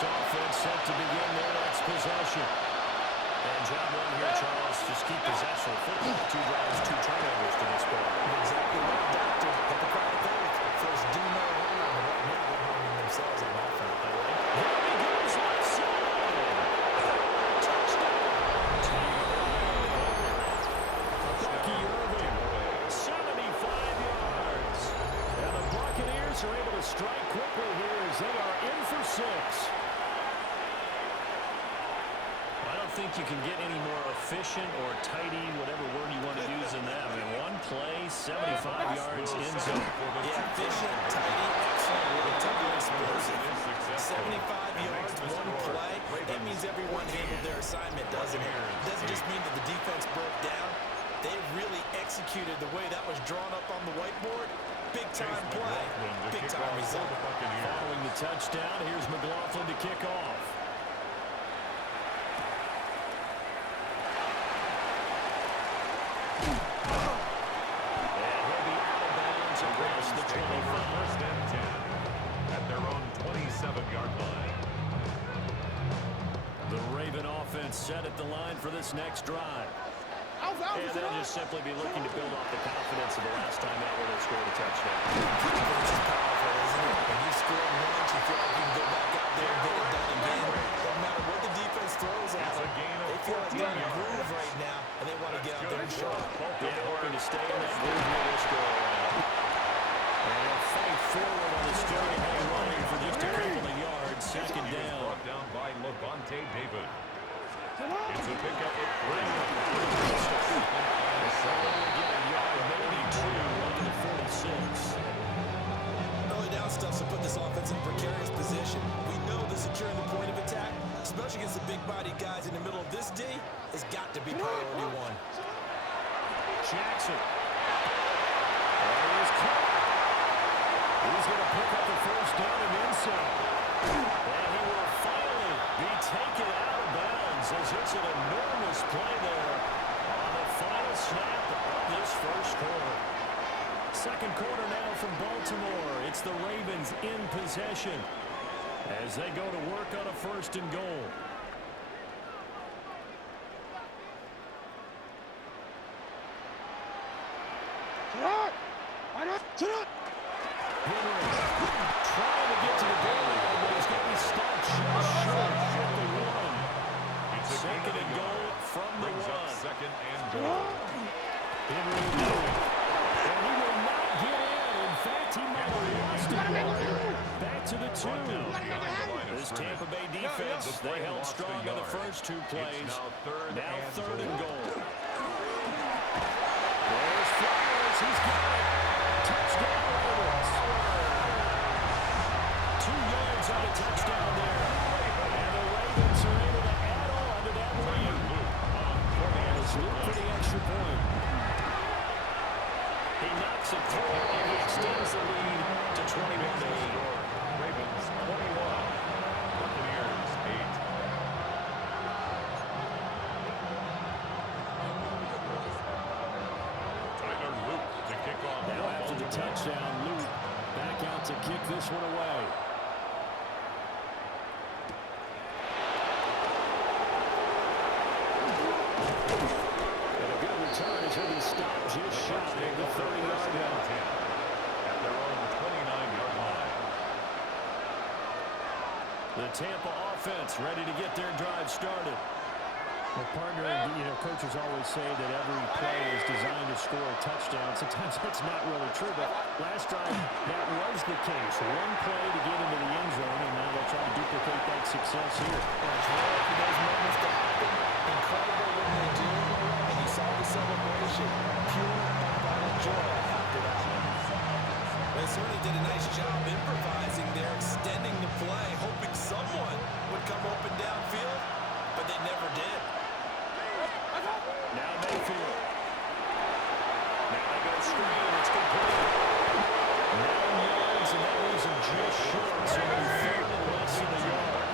This offense set to begin their next possession. And job one here, Charles. Just keep possession of football. 2 drives, 2 turnovers to this point. Exactly right, Doctor. But the crowd think first do no harm, but right now they're harming themselves on offense. Here he goes, left side. Touchdown. Bucky Irving, 75 yards. And the Buccaneers are able to strike quickly here as they are in for 6. I don't think you can get any more efficient or tidy, whatever word you want to use in that. I mean, one play, 75 yards in zone. Yeah, efficient, tidy, excellent word, tidy, explosive. 75 yards, one play. That means everyone handled their assignment, doesn't it? It doesn't just mean that the defense broke down. They really executed the way that was drawn up on the whiteboard. Big-time play, big-time result. Following the touchdown, here's McLaughlin to kick off. Across the 25. First and 10 at their own 27-yard line. The Raven offense set at the line for this next drive. And they'll just simply be looking to build off the confidence of the last time out where they scored a touchdown. Confidence is powerful, isn't it? When you score once, you feel like you can go back out there and get it done again. No matter what the defense throws at them, they feel like they're in a groove right now, and they want to get out there and show it. Yeah, hoping to stay in that groove here this go around. And they'll fight forward on the steering wheel running for just a couple of yards. Second down. Brought down by Levante David. It's a pickup at 3. Get a yard, maybe 2 on the 46. Early down stuff to put this offense in a precarious position. We know the securing the point of attack, especially against the big-bodied guys in the middle of this D, has got to be priority 1. Jackson. He's going to pick up the first down and inside. And he will finally be taken out of bounds as it's an enormous play there on the final snap of this first quarter. Second quarter now from Baltimore. It's the Ravens in possession as they go to work on a first and goal. Henry trying to get to the goal line, but he's going to be stopped just short at the 1. It's second and goal from the 1. Second and goal. Henry and he will not get in. In fact, he might have lost it. Back to the 2. This Tampa Bay defense, they held strong on the first 2 plays. Now third and goal. There's Flowers. He's got it. Touchdown Ravens. 2 yards on a touchdown there. And the Ravens are able to add on to that lead. And it's Luke for the extra point. He knocks it through and he extends the lead to 21-8. Ravens 21. Buccaneers 8. Tyler Luke to kick off. Now after the touchdown, Luke back out to kick this one away. And a good return as he'll be stopped just shy of the 30-yard line. At their own 29-yard line. The Tampa offense ready to get their drive started. Well, partner, coaches always say that every play is designed to score a touchdown. Sometimes that's not really true, but last time that was the case. One play to get into the end zone, and now they'll try to duplicate that success here. It's rare for those moments to happen. Incredible when they do, and you saw the celebration. Pure, unbridled joy after that one. They certainly did a nice job improvising there, extending the play, hoping someone would come open downfield, but they never did. Now Mayfield. Now they go screen. It's complete. 9 yards, and that leaves him just short. So he'll be third and less than a yard.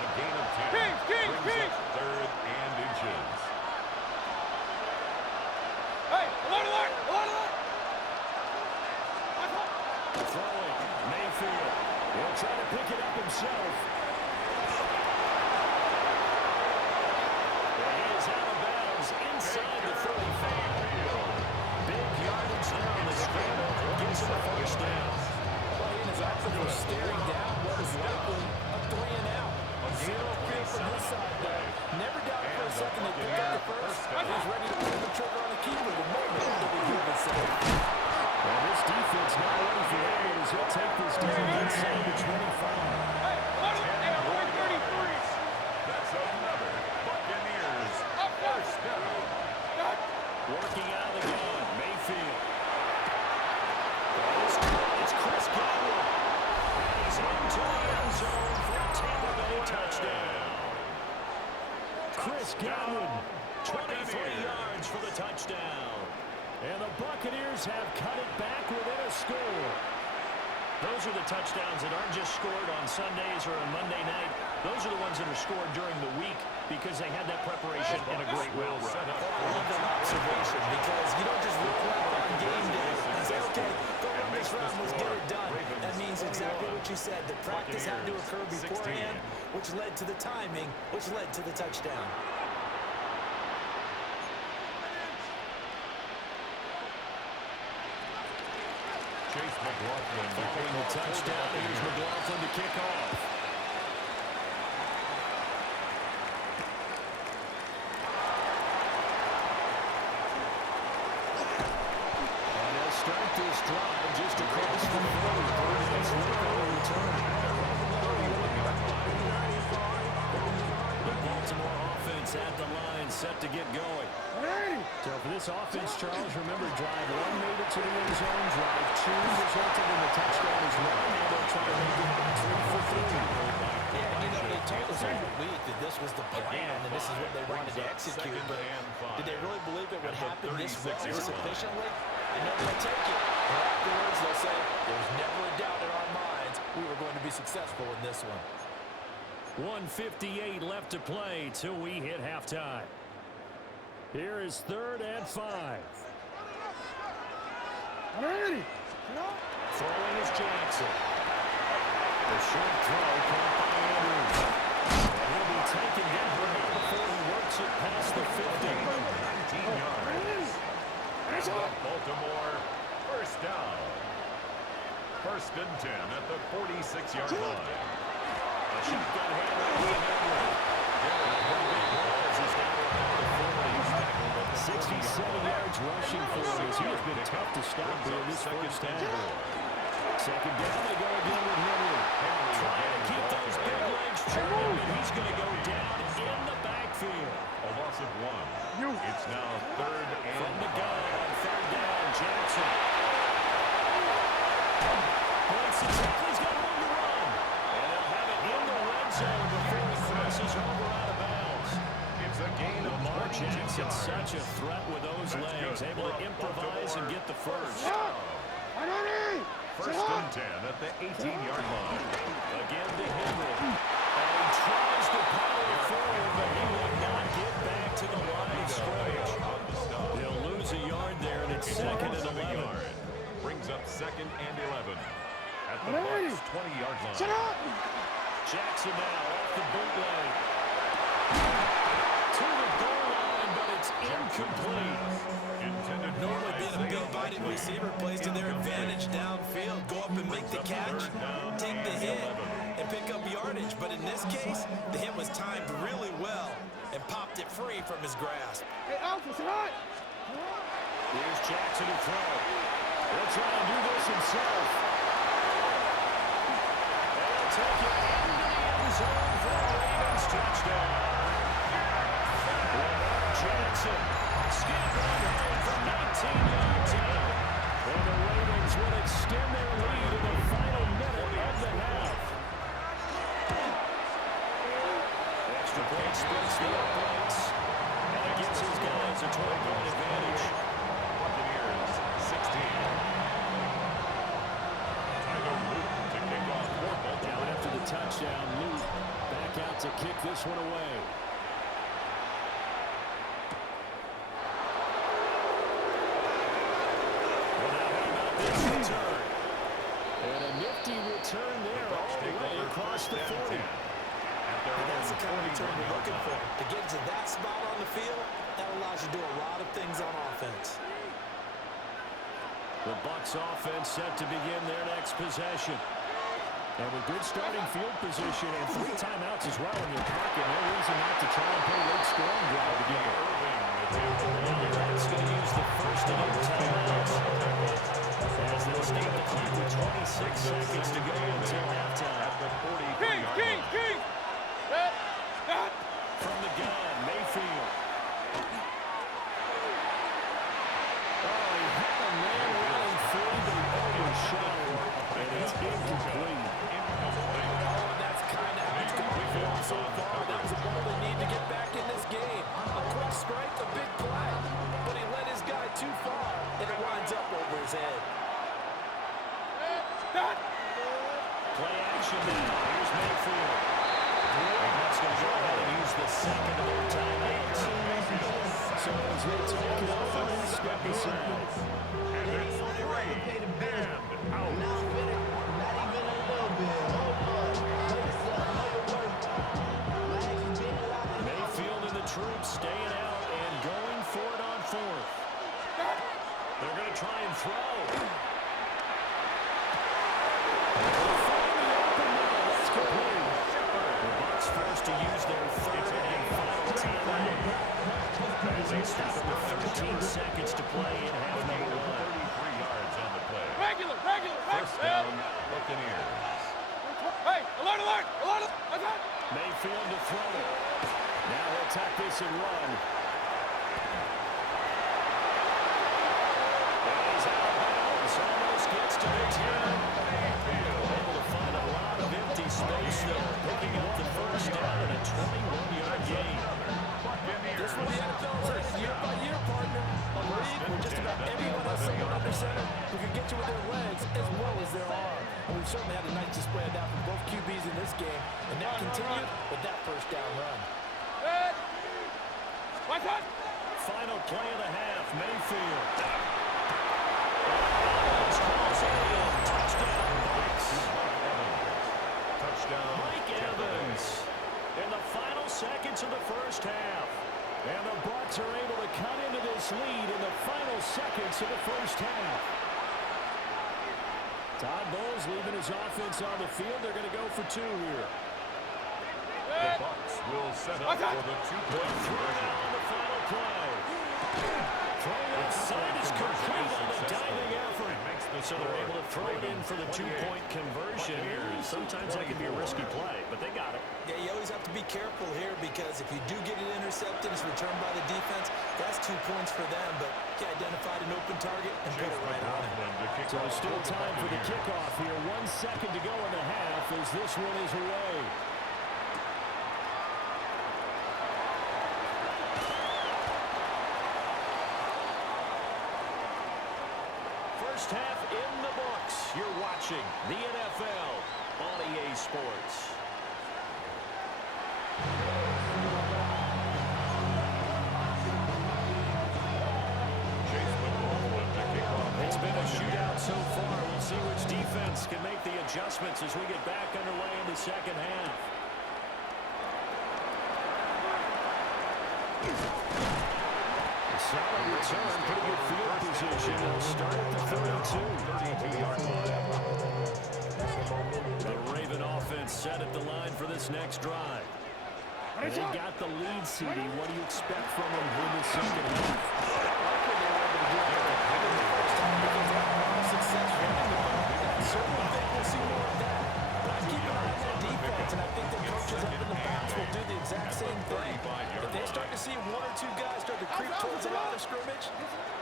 A gain of 10. Brings up third and inches. Throwing. Mayfield. He'll try to pick it up himself. And he is out of bounds inside the 35. Big yardage there on the scramble. Gets him a first down. Well, in his option for staring down what is likely a 3-and-out. Zero fear from his side, though. Never doubted for a second they picked up the first. He's ready to pull the trigger on the keeper the moment that he gives it safe. Well, this defense not ready for that one as he'll take this down inside the 25. That's another Buccaneers first down. Working out of the gun, Mayfield. It's Chris Godwin. And he's into the end zone for a Tampa Bay touchdown. Chris Godwin, 23 yards for the touchdown. And the Buccaneers have cut it back within a score. Those are the touchdowns that aren't just scored on Sundays or on Monday night. Those are the ones that are scored during the week because they had that preparation and a great route run. I love that observation because you don't just rip one on game day and say, okay, go run this route, let's get it done. That means exactly what you said. The practice had to occur beforehand, which led to the timing, which led to the touchdown. Chase McLaughlin Following the touchdown, here's McLaughlin to kick off. And they'll start this drive just across the 40. Let's look on the return. The Baltimore offense at the line, set to get going. So for this offense, Charles, remember, drive 1 made it to the end zone, drive 2 resulted in the touchdown as well. Now they'll try to make it 3 for 3. Yeah, they told us all week that this was the plan and this is what they wanted to execute, but did they really believe it would happen this well, this efficiently? And they're going to take it. And afterwards, they'll say, there's never a doubt in our minds we were going to be successful in this one. 1:58 left to play till we hit halftime. Here is 3rd and 5. Throwing is Jackson. The short throw caught by Andrews. And he'll be taken down before he works it past the 50. 19 yards. Baltimore, first down. 1st and 10 at the 46-yard line. A shotgun handoff to Henry. 67 yards rushing for him as he has been tough to stop here this first half. 2nd down, they go again with Henry. Trying to keep those big legs churning, and he's going to go down in the backfield. A loss of 1. It's now 3rd and From the gun on 3rd down, Jackson. Points the tackle, he's got room to run. And they'll have it in the red zone before he crosses over out of bounds. It's a gain of Lamar 22 Jackson, yards. such a threat with those legs, able to improvise and get the first. 1st and 10 at the 18-yard line. Again to Henry. And he tries to power forward, but he will not get back to the line of scrimmage. They'll lose a yard there, and it's 2nd and 11. Brings up 2nd and 11 at the Bucs 20-yard line. Jackson now off the bootleg. To the goal line, but it's incomplete. Intended for Normally being a Isaiah big-bodied Likely. receiver plays to their advantage downfield. Go up and make the catch, take the hit, and pick up yardage. But in this case, the hit was timed really well and popped it free from his grasp. Here's Jackson to throw. He'll try and do this himself. They'll take it into the end zone for a Ravens touchdown. Lamar Jackson scampering home from 19 yards out. And the Ravens will extend their lead in the final minute of the half. Extra point splits the uprights. And it gives his guys a 20-point advantage. Buccaneers 16. Tyler Luke to kick off for Down Baltimore. after the touchdown, Luke back out to kick this one away. Well, now how about this return? And a nifty return there all the way across the 40. And that's the kind of return we're looking for. To get to that spot on the field, that allows you to do a lot of things on offense. The Bucs offense set to begin their next possession. And a good starting field position and 3 timeouts as well in your pocket. No reason not to try and put a late scoring drive together. And that's going to use the first of their timeouts. As they'll start the clock with 26 seconds to go until halftime. At the 43-yard line. From the gun, Mayfield. Oh, he had a man running free, but he overshot him. And it's incomplete. That's kind of how it's going for him so far. That was a ball they need to get back in this game. A quick strike, a big play. But he led his guy too far, and it winds up over his head. Play action now. Here's Mayfield. And that's going to go ahead and use the second of their timeouts. So as they take it over, step aside. Mayfield and the troops staying out and going for it on 4th. They're going to try and throw. That's complete. The Bucs forced to use their third and final timeout. As they stop it with 13 seconds to play in half number 1. 33 yards on the play. Regular. First down, Buccaneers. Hey, alert. That's it. Mayfield to throw it. Now he'll attack this and run. And he's out of bounds. Almost gets to the 10. Able to find a lot of empty space there. Picking up the first down and a 21-yard gain. This will be NFL rated year by year, partner. A league where just about everyone has someone under center who can get you with their legs as well as their arm. And we've certainly had a nice display of that from both QBs in this game. And that continued with that first down run. Watch out. Final play of the half, Mayfield. Touchdown, Bucs. Touchdown. Mike Evans in the final seconds of the first half. And the Bucs are able to cut into this lead in the final seconds of the first half. Todd Bowles leaving his offense on the field. They're going to go for 2 here. The Bucs will set up for the 2-point conversion. On the final play. Throw outside is complete on the diving effort. So they're able to throw it in for the 2-point conversion here. Sometimes that can be a risky play, but they got it. Yeah, you always have to be careful here because if you do get it intercepted, it's returned by the defense. That's 2 points for them, but he identified an open target and put it right on him. So still time for the kickoff here. 1 second to go in the half as this one is away. First half in the books. You're watching the NFL on EA Sports. It's been a shootout so far. We'll see which defense can make the adjustments as we get back underway in the second half. Solid return, pretty good field position. We'll start at the 32-yard line. The Raven offense set at the line for this next drive. And they got the lead, CD. What do you expect from them in the second half? Certainly think we'll see more of that. But keep an eye on that defense, and I think the coaches up in the box will do the exact same thing. If they start to see 1 or 2 guys start to creep towards the line of scrimmage,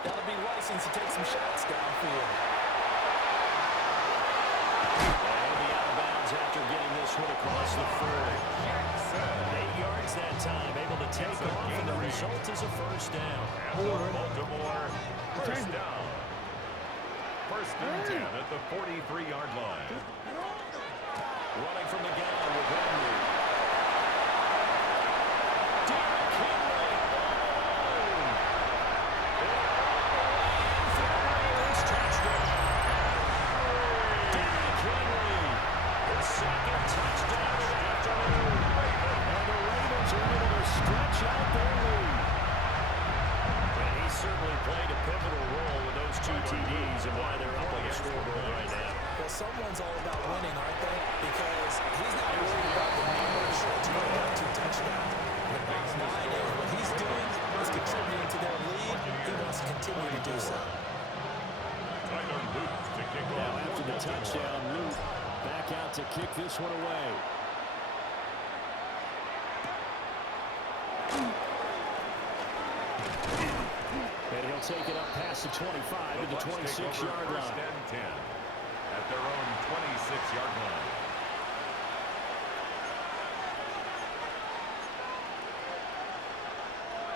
that'll be license to take some shots downfield. And the out of bounds after getting this one across the 40. 8 yards that time, able to take off, and the result is a first down. Baltimore, first down. First and 10 at the 43-yard line. Running from the gun with Henry. Derrick Henry alone. For the Raiders, touchdown. Derrick touchdown. Luke back out to kick this one away. And he'll take it up past the 25 to the 26-yard line. First and 10 at their own 26-yard line.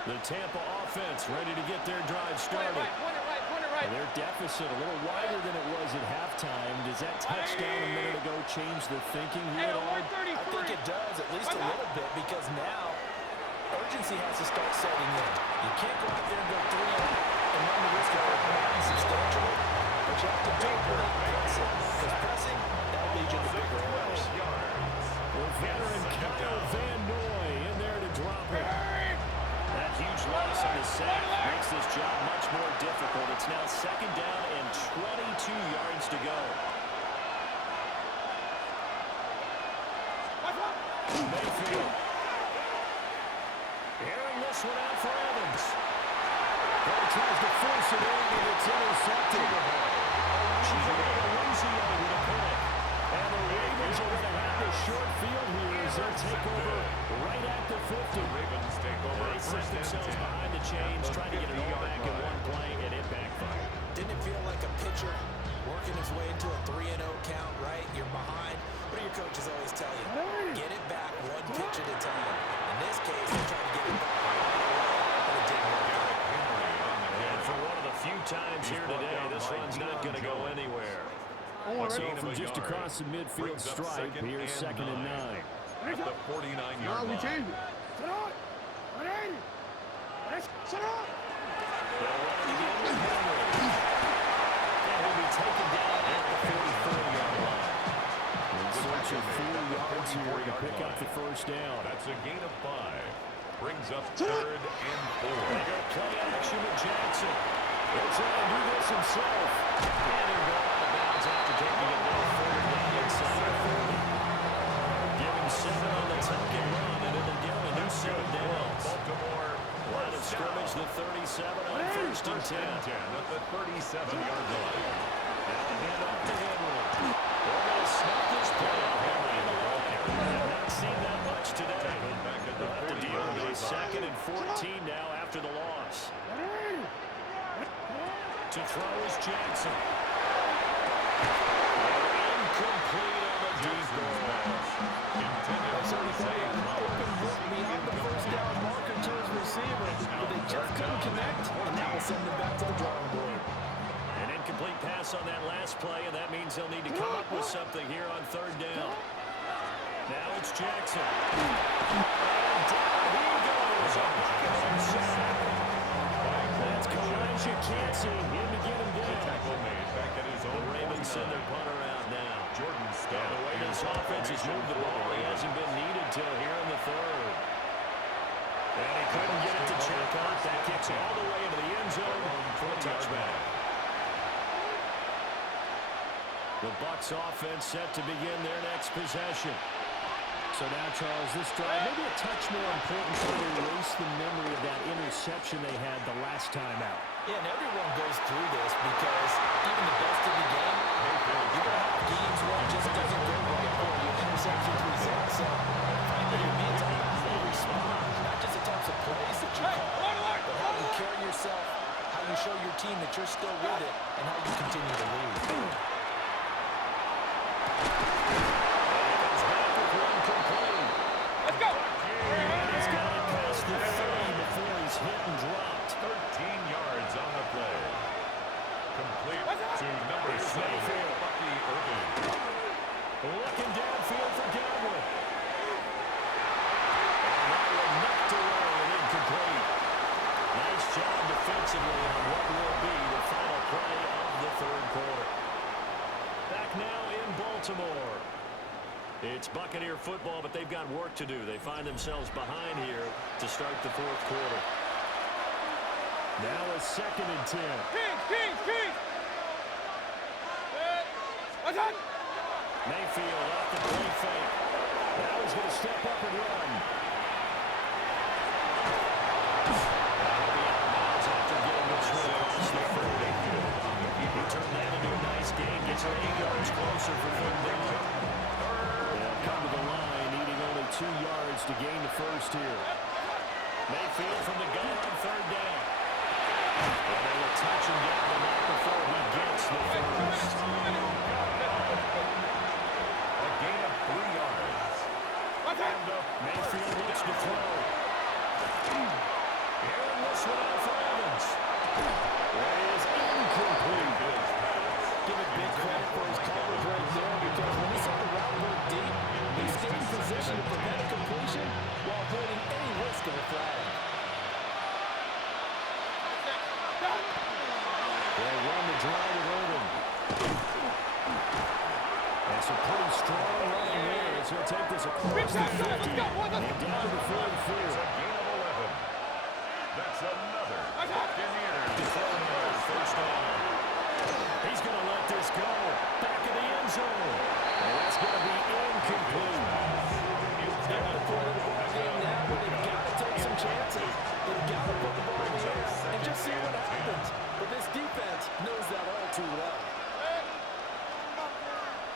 The Tampa offense ready to get their drive started. Point it right. Their deficit a little wider than it was at halftime. Does that touchdown a minute ago change the thinking here at all? I think it does, at least a little bit, because now urgency has to start setting in. You can't go out there and go 3 and run the risk of compromising substantially. But you have to do it without pressing. Because pressing, that'll lead you to bigger errors. The veteran Kyle Van Noy in there to drop it. That huge loss on the sack makes this job much more difficult. It's now second down and 22 yards to go. Mayfield. Airing this one out for Evans. He tries to force it in, and it's intercepted. Chidobe with a pick. And the Ravens are going to have a short field here as they'll take over right at the 50. Ravens take over They set themselves behind the chains, trying to get it all back in one play, and it backfired. Didn't it feel like a pitcher working his way into a 3-0 count, right? You're behind. What do your coaches always tell you? Get it back one pitch at a time. In this case, they're trying to get it back right away, but it didn't work out. And for one of the few times here today, this one's not going to go anywhere. So from just across the midfield stripe, here's 2nd and 9. At the 49-yard line. Sit up. Sit up. They'll run it again with Henry. And he'll be taken down at the 44-yard line. In search of 4 yards here to pick up the first down. That's a gain of 5. Brings up 3rd and 4. They go play action with Jackson. He'll try and do this himself. And he'll go out of bounds after taking it down 4th down inside the 40. Give him 7 on the second run, and it'll give him a new 7 downs. Baltimore. Line of scrimmage, the 37 on 1st and 10. At the 37-yard line. Now the handoff to Henry. They're going to snap this play on Henry in the line. Have not seen that much today. Back at They'll have to deal with a 2nd 40-yard and 14 now after the loss. To throw is Jackson. Incomplete on the deep ball. Intended for a save. Beyond the first down marker to his receiver, but they just couldn't connect, and now we'll send them back to the drawing board. An incomplete pass on that last play, and that means they'll need to come up with something here on 3rd down. Now it's Jackson. And down he goes. A Buccaneer sack. That's Kalijah Kancey in to get him down. Tackle made back at his The own Ravens 49. send their punter out now. Jordan And Stout. the way this offense has moved the ball, he hasn't been needed till here in the 3rd. And he couldn't get it to check out. That kicks all the way into the end zone for a touchback. The Bucs offense set to begin their next possession. So now, Charles, this drive maybe a touch more important to erase the memory of that interception they had the last time out. Yeah, and everyone goes through this because even the best of the game, you're going to have games where it just doesn't go right for you. Interceptions result. So finding your mental how you respond, not just the types of plays that you call, but how you carry yourself, how you show your team that you're still with it, and how you continue to lead. Let's go. He's got it past the 30 before he's hit and dropped. 13 yards on the play. Complete to number 7, Bucky Irving. Looking downfield for Godwin. And that one knocked away and incomplete. Nice job defensively on what will be the final play of the 3rd quarter. Back now in Baltimore. It's Buccaneer football, but they've got work to do. They find themselves behind here to start the 4th quarter. Now a 2nd and 10. Kings. Attack. Mayfield off the play fake. Now he's going to step up and run. That'll be out of bounds after getting the swing across the 30. He turned that into a nice gain. It's 8 yards closer for third down. They'll come to the line, needing only 2 yards to gain the first here. Mayfield from the gun on third down. And they will touch him down the net before he gets the first. A gain of 3 yards. Mayfield looks to throw. Airing this one out for Evans. That is incomplete. Give it big credit for his coverage right there, because when he saw the route go deep, he stayed in position to prevent a completion while avoiding any risk of a flag. They'll run the drive with Irvin. That's a pretty strong running there as he'll take this across the 50 and down to 44. It's a gain of 11. That's another Buccaneers First down. He's going to let this go. Back of the end zone. And that's going to be incomplete. They're at the point of the ball game now where they've got to take some chances. They've got to put the ball in the air and just see what happens. But this defense knows that all too well.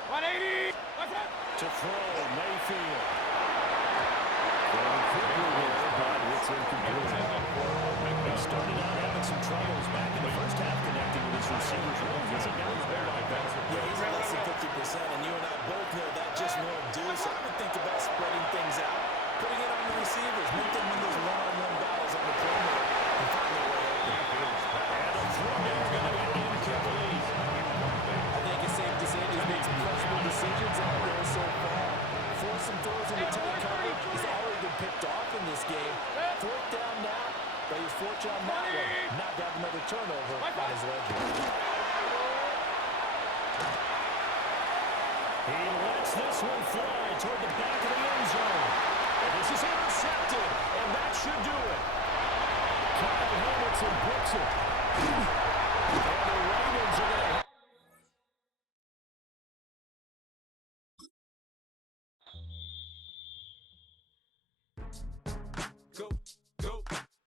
180. To throw, Mayfield. Throwing quickly there, but it's incomplete. He started out having some troubles back in the first half connecting with his receivers. Really isn't down the whole lot better. Yeah, he's less than 50%, and you and I both know that just won't do. So I would think about spreading things out, putting it on the receivers, make them win those one-on-one battles on the perimeter, and find their way open. And a throw is going to be incomplete. I think it's safe to say he's made some questionable decisions out there so far. Forced some throws into tight coverage. He's already been picked off in this game. Fourth down now, but he was fortunate on that one. Not to have another turnover on his ledger. He lets this one fly toward the back of the end zone. And this is intercepted, and that should do it. Kyle Hamilton picks it. And the Ravens are going to